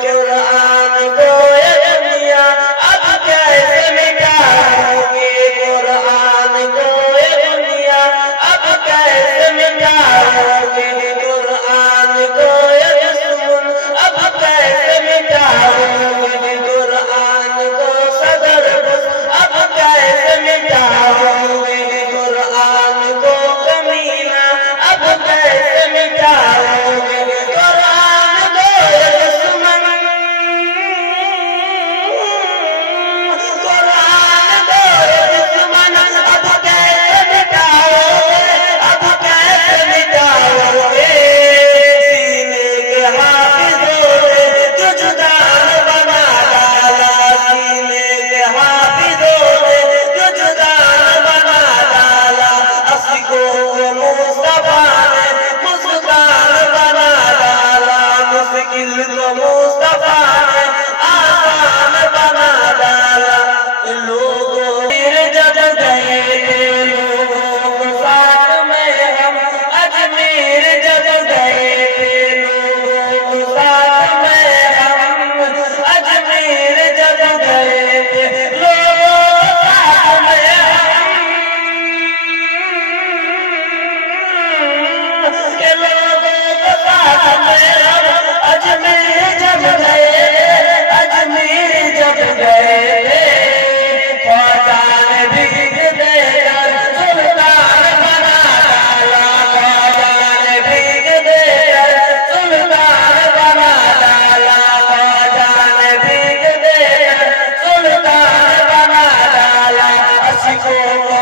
कुरान को ये दुनिया अब कैसे मिटाओगे, कुरान को ये दुनिया अब कैसे मिटाओगे, कुरान को ये दुश्मन अब कैसे मिटाओगे, कुरान को सदर अब कैसे मिटाओगे, कुरान को कमीना अब कैसे मिटाओगे, कुरान को दुश्मन, कुरान को दुश्मन अब कैसे मिटाओगे, अब कैसे मिटाओगे। सीने के हाफिजों ने तुझ दान बना डाला, सीने के हाफिजों ने तुझ दान बना डाला, असिकों को मुस्तफा ने मुस्कान बना डाला, मुश्किल को मुस्तफा ने आसान बना डाला। लोगों फिर जब गए थे लोगों को साथ में हम, अजमेर जब गए थे लोगों को साथ में हम, अजमेर जब गए थे लोगों को साथ में हम, के लोगों को साथ में हम, अजमेर जब गए, अजमेर जब गए थे, ख्वाजा ने भीख देकर सुल्तान बना डाला, ख्वाजा ने भीख देकर सुल्तान बना डाला, ख्वाजा ने भीख देकर सुल्तान बना डाला, असिकों